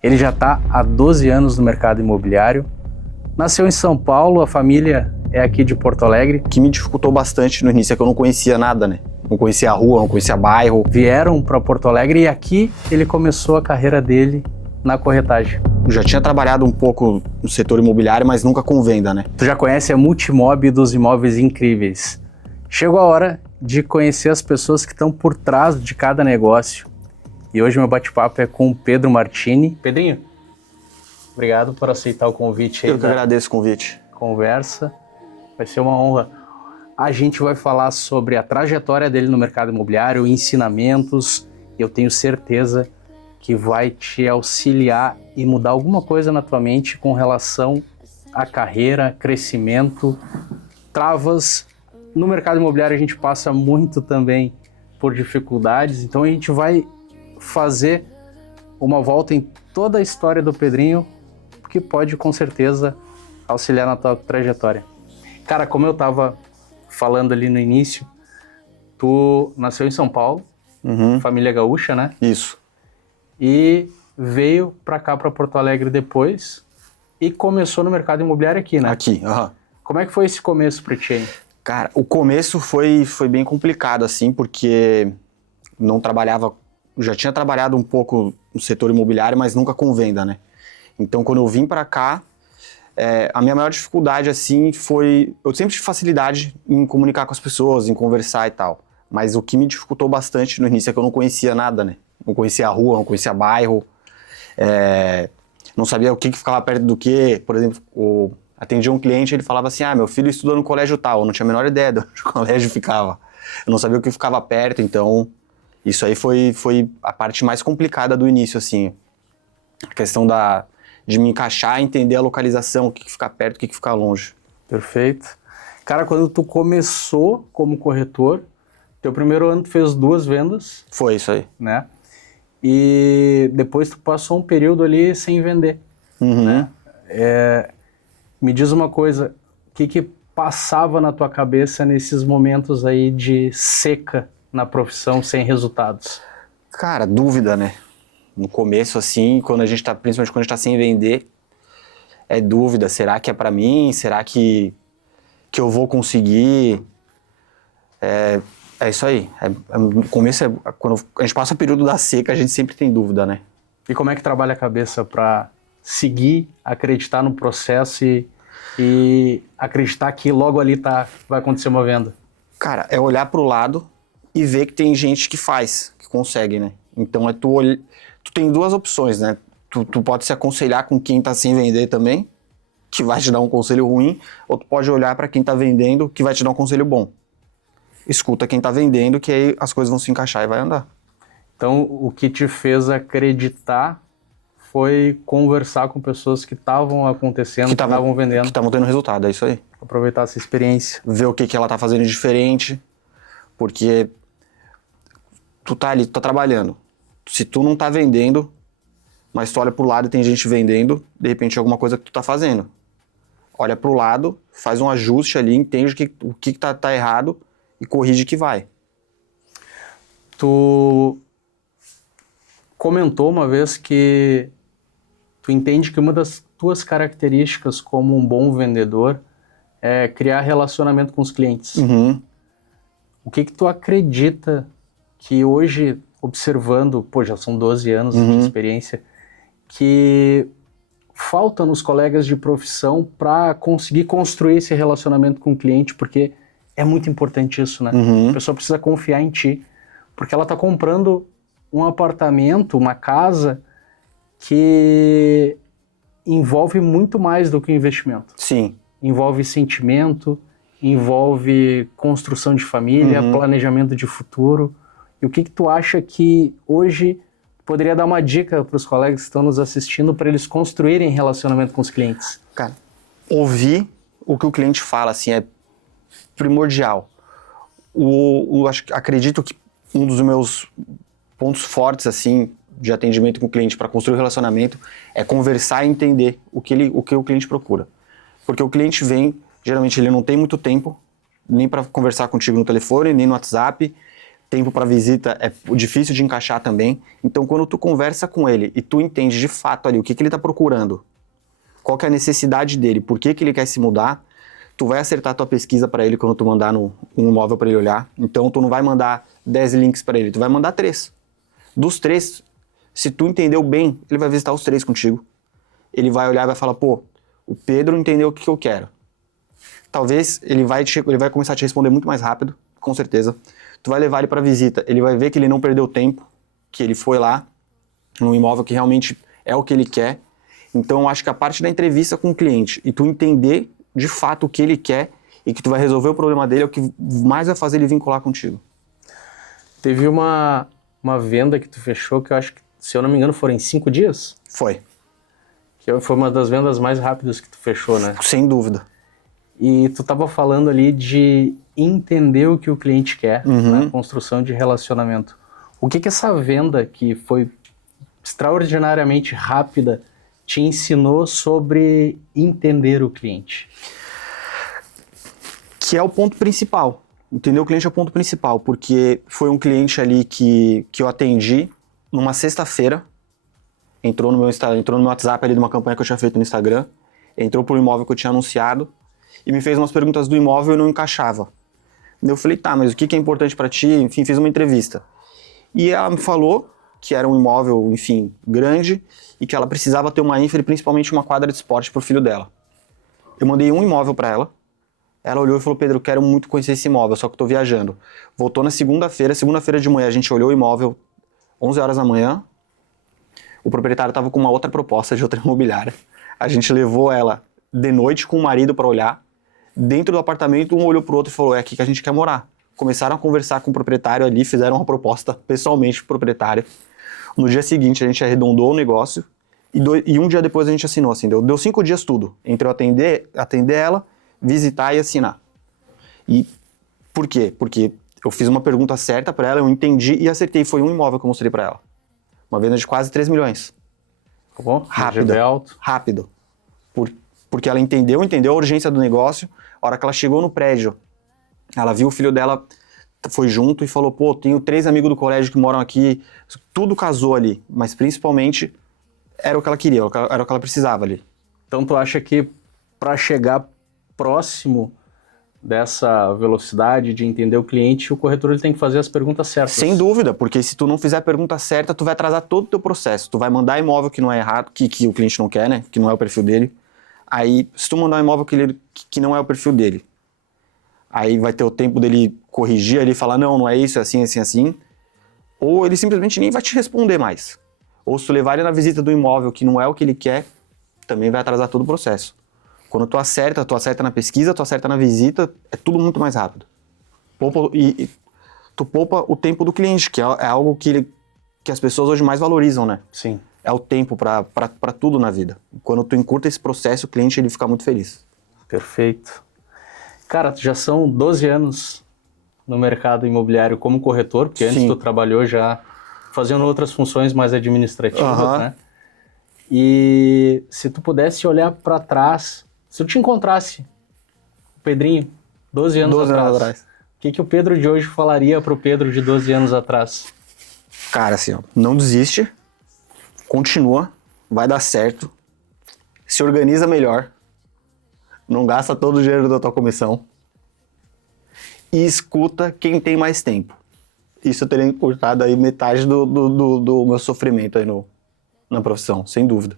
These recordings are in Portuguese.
Ele já está há 12 anos no mercado imobiliário. Nasceu em São Paulo, a família é aqui de Porto Alegre. O que me dificultou bastante no início é que eu não conhecia nada, né? Não conhecia a rua, não conhecia bairro. Vieram para Porto Alegre e aqui ele começou a carreira dele na corretagem. Eu já tinha trabalhado um pouco no setor imobiliário, mas nunca com venda, né? Tu já conhece a Multimob dos imóveis incríveis. Chegou a hora de conhecer as pessoas que estão por trás de cada negócio. E hoje meu bate-papo é com o Pedro Martini. Pedrinho, obrigado por aceitar o convite aí. Eu que agradeço o convite. Conversa, vai ser uma honra. A gente vai falar sobre a trajetória dele no mercado imobiliário, ensinamentos, e eu tenho certeza que vai te auxiliar e mudar alguma coisa na tua mente com relação à carreira, crescimento, travas. No mercado imobiliário a gente passa muito também por dificuldades, então a gente vai fazer uma volta em toda a história do Pedrinho, que pode com certeza auxiliar na tua trajetória. Cara, como eu tava falando ali no início, tu nasceu em São Paulo, família gaúcha, né? Isso. E veio pra cá, pra Porto Alegre depois e começou no mercado imobiliário aqui, né? Aqui, Como é que foi esse começo pra ti, hein? Cara, o começo foi bem complicado, assim, porque não trabalhava... Já tinha trabalhado um pouco no setor imobiliário, mas nunca com venda, né? Então, quando eu vim pra cá, a minha maior dificuldade, assim, foi... Eu sempre tive facilidade em comunicar com as pessoas, em conversar e tal. Mas o que me dificultou bastante no início é que eu não conhecia nada, né? Não conhecia a rua, não conhecia bairro. Não sabia o que ficava perto do que. Por exemplo, atendia um cliente, ele falava assim, meu filho estuda no colégio tal. Eu não tinha a menor ideia de onde o colégio ficava. Eu não sabia o que ficava perto, então... Isso aí foi a parte mais complicada do início, assim. A questão de me encaixar, entender a localização, o que fica perto, o que fica longe. Perfeito. Cara, quando tu começou como corretor, teu primeiro ano tu fez 2 vendas. Foi isso aí. Né? E depois tu passou um período ali sem vender. Né? Me diz uma coisa, o que passava na tua cabeça nesses momentos aí de seca na profissão, sem resultados? Cara, dúvida, né? No começo, assim, principalmente quando a gente tá sem vender, é dúvida, será que é pra mim? Será que eu vou conseguir? É isso aí. No começo, quando a gente passa o período da seca, a gente sempre tem dúvida, né? E como é que trabalha a cabeça pra seguir, acreditar no processo e acreditar que logo ali vai acontecer uma venda? Cara, é olhar pro lado e ver que tem gente que faz, que consegue, né? Então tu tem 2 opções, né? Tu pode se aconselhar com quem tá sem vender também, que vai te dar um conselho ruim, ou tu pode olhar para quem tá vendendo, que vai te dar um conselho bom. Escuta quem tá vendendo, que aí as coisas vão se encaixar e vai andar. Então, o que te fez acreditar foi conversar com pessoas que estavam acontecendo, que estavam vendendo. Que estavam tendo resultado, é isso aí. Aproveitar essa experiência. Ver o que ela tá fazendo diferente, porque tu tá ali, tu tá trabalhando. Se tu não tá vendendo, mas tu olha pro lado e tem gente vendendo, de repente é alguma coisa que tu tá fazendo. Olha pro lado, faz um ajuste ali, entende o que tá errado e corrige que vai. Tu comentou uma vez que tu entende que uma das tuas características como um bom vendedor é criar relacionamento com os clientes. O que tu acredita que hoje, observando, já são 12 anos de experiência, que falta nos colegas de profissão para conseguir construir esse relacionamento com o cliente, porque é muito importante isso, né? A pessoa precisa confiar em ti, porque ela está comprando um apartamento, uma casa que envolve muito mais do que investimento. Sim. Envolve sentimento, envolve construção de família, planejamento de futuro. E o que tu acha que hoje poderia dar uma dica para os colegas que estão nos assistindo para eles construírem relacionamento com os clientes? Cara, ouvir o que o cliente fala, assim, é primordial. Acredito que um dos meus pontos fortes, assim, de atendimento com o cliente para construir o relacionamento é conversar e entender o que o cliente procura. Porque o cliente vem, geralmente ele não tem muito tempo, nem para conversar contigo no telefone, nem no WhatsApp, tempo para visita é difícil de encaixar também. Então, quando tu conversa com ele e tu entende de fato ali o que ele está procurando, qual que é a necessidade dele, por que ele quer se mudar, tu vai acertar a tua pesquisa para ele quando tu mandar um imóvel para ele olhar. Então, tu não vai mandar 10 links para ele, tu vai mandar 3. Dos 3, se tu entendeu bem, ele vai visitar os 3 contigo. Ele vai olhar e vai falar, pô, o Pedro entendeu o que eu quero. Talvez ele vai começar a te responder muito mais rápido, com certeza. Tu vai levar ele para visita, ele vai ver que ele não perdeu tempo, que ele foi lá num imóvel que realmente é o que ele quer. Então, eu acho que a parte da entrevista com o cliente e tu entender de fato o que ele quer e que tu vai resolver o problema dele é o que mais vai fazer ele vincular contigo. Teve uma venda que tu fechou que eu acho que, se eu não me engano, foram em 5 dias? Foi. Que foi uma das vendas mais rápidas que tu fechou, né? Sem dúvida. E tu estava falando ali de entender o que o cliente quer, na construção de relacionamento. O que essa venda, que foi extraordinariamente rápida, te ensinou sobre entender o cliente? Que é o ponto principal. Entender o cliente é o ponto principal, porque foi um cliente ali que eu atendi numa sexta-feira, entrou no meu WhatsApp ali de uma campanha que eu tinha feito no Instagram, entrou por um imóvel que eu tinha anunciado e me fez umas perguntas do imóvel e não encaixava. Eu falei, tá, mas o que é importante para ti? Enfim, fiz uma entrevista. E ela me falou que era um imóvel, enfim, grande e que ela precisava ter uma ínfra e principalmente uma quadra de esporte pro filho dela. Eu mandei um imóvel para ela. Ela olhou e falou, Pedro, eu quero muito conhecer esse imóvel, só que eu tô viajando. Voltou na segunda-feira de manhã, a gente olhou o imóvel 11 horas da manhã. O proprietário estava com uma outra proposta de outra imobiliária. A gente levou ela de noite com o marido para olhar. Dentro do apartamento, um olhou pro outro e falou, é aqui que a gente quer morar. Começaram a conversar com o proprietário ali, fizeram uma proposta pessoalmente pro proprietário. No dia seguinte, a gente arredondou o negócio e um dia depois a gente assinou, assim, deu 5 dias tudo, entre eu atender ela, visitar e assinar. E por quê? Porque eu fiz uma pergunta certa para ela, eu entendi e acertei. Foi um imóvel que eu mostrei para ela. Uma venda de quase 3 milhões. Tá bom? Rápido. Porque ela entendeu a urgência do negócio. A hora que ela chegou no prédio, ela viu o filho dela, foi junto e falou, pô, tenho 3 amigos do colégio que moram aqui. Tudo casou ali, mas principalmente era o que ela queria, era o que ela precisava ali. Então tu acha que para chegar próximo dessa velocidade de entender o cliente, o corretor ele tem que fazer as perguntas certas? Sem dúvida, porque se tu não fizer a pergunta certa, tu vai atrasar todo o teu processo. Tu vai mandar imóvel que não é errado, que o cliente não quer, né? Que não é o perfil dele. Aí, se tu mandar um imóvel que não é o perfil dele, aí vai ter o tempo dele corrigir, ele falar, não é isso, é assim, assim, assim. Ou ele simplesmente nem vai te responder mais. Ou se tu levar ele na visita do imóvel que não é o que ele quer, também vai atrasar todo o processo. Quando tu acerta na pesquisa, tu acerta na visita, é tudo muito mais rápido. Tu poupa o tempo do cliente, que é algo que as pessoas hoje mais valorizam, né? Sim. É o tempo para tudo na vida. Quando tu encurta esse processo, o cliente ele fica muito feliz. Perfeito. Cara, já são 12 anos no mercado imobiliário como corretor, porque antes tu trabalhou já fazendo outras funções mais administrativas, né? E se tu pudesse olhar para trás, se eu te encontrasse o Pedrinho 12 anos atrás, o que o Pedro de hoje falaria pro Pedro de 12 anos atrás? Cara, assim, ó, não desiste, continua, vai dar certo, se organiza melhor, não gasta todo o dinheiro da tua comissão e escuta quem tem mais tempo. Isso eu teria encurtado aí metade do meu sofrimento aí na profissão, sem dúvida.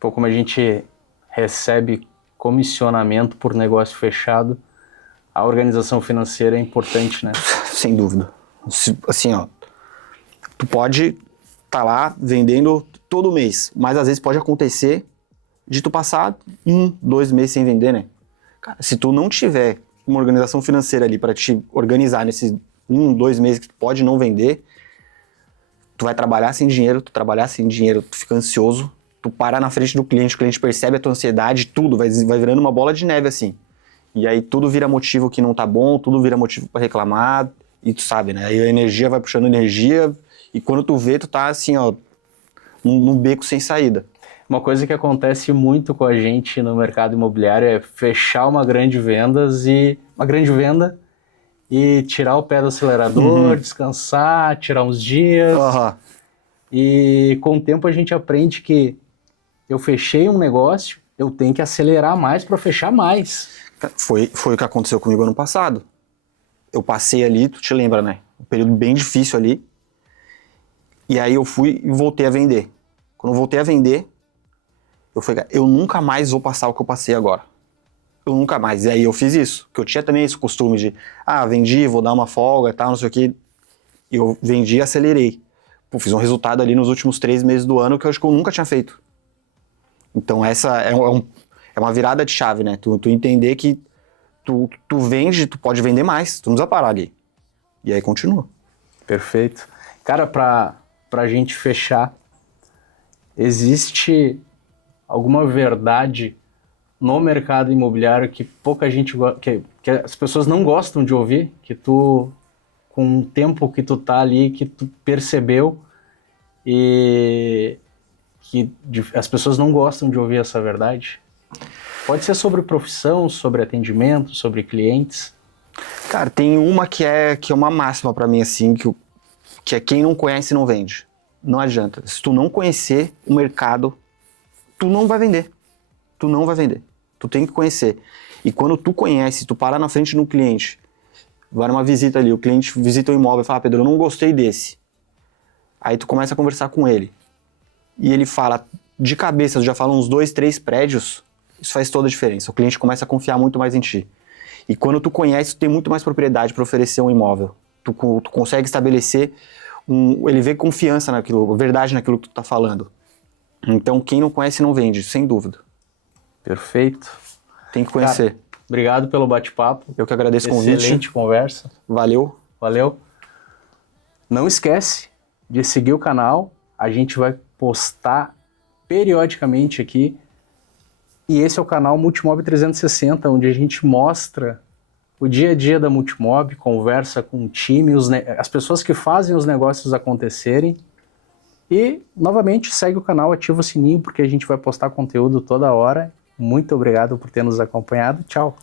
Pô, como a gente recebe comissionamento por negócio fechado, a organização financeira é importante, né? Sem dúvida. Assim, ó, tu pode estar lá vendendo todo mês, mas às vezes pode acontecer de tu passar 2 meses sem vender, né? Cara, se tu não tiver uma organização financeira ali para te organizar nesses 2 meses que tu pode não vender, tu vai trabalhar sem dinheiro, tu fica ansioso, tu parar na frente do cliente, o cliente percebe a tua ansiedade, tudo vai virando uma bola de neve assim. E aí tudo vira motivo que não tá bom, tudo vira motivo para reclamar, e tu sabe, né? Aí a energia vai puxando energia, e quando tu vê, tu tá assim, ó, num beco sem saída. Uma coisa que acontece muito com a gente no mercado imobiliário é fechar uma grande venda e tirar o pé do acelerador, descansar, tirar uns dias. E com o tempo a gente aprende que eu fechei um negócio, eu tenho que acelerar mais para fechar mais. Foi o que aconteceu comigo ano passado. Eu passei ali, tu te lembra, né? Um período bem difícil ali. E aí eu fui e voltei a vender. Quando eu voltei a vender, eu falei, eu nunca mais vou passar o que eu passei agora. Eu nunca mais. E aí eu fiz isso. Porque eu tinha também esse costume de, vendi, vou dar uma folga e tal, não sei o quê. Eu vendi e acelerei. Pô, fiz um resultado ali nos últimos 3 meses do ano que eu acho que eu nunca tinha feito. Então essa é uma virada de chave, né? Tu entender que tu vende, tu pode vender mais, tu não precisa parar ali. E aí continua. Perfeito. Cara, pra gente fechar, existe alguma verdade no mercado imobiliário que pouca gente que as pessoas não gostam de ouvir, que tu, com o tempo que tu tá ali, que tu percebeu e que as pessoas não gostam de ouvir essa verdade? Pode ser sobre profissão, sobre atendimento, sobre clientes. Cara, tem uma que é uma máxima pra mim, assim, que é quem não conhece não vende. Não adianta. Se tu não conhecer o mercado, tu não vai vender. Tu não vai vender. Tu tem que conhecer. E quando tu conhece, tu parar na frente de um cliente, vai numa visita ali, o cliente visita o imóvel e fala, Pedro, eu não gostei desse. Aí tu começa a conversar com ele. E ele fala, de cabeça, já fala uns 2, 3 prédios, isso faz toda a diferença. O cliente começa a confiar muito mais em ti. E quando tu conhece, tu tem muito mais propriedade para oferecer um imóvel. Tu consegue estabelecer, ele vê confiança naquilo, verdade naquilo que tu tá falando. Então, quem não conhece não vende, sem dúvida. Perfeito. Tem que conhecer. Cara, obrigado pelo bate-papo. Eu que agradeço o convite. Excelente conversa. Valeu. Valeu. Não esquece de seguir o canal. A gente vai postar periodicamente aqui. E esse é o canal Multimob 360, onde a gente mostra o dia a dia da Multimob, conversa com o time, as pessoas que fazem os negócios acontecerem. E, novamente, segue o canal, ativa o sininho, porque a gente vai postar conteúdo toda hora. Muito obrigado por ter nos acompanhado. Tchau!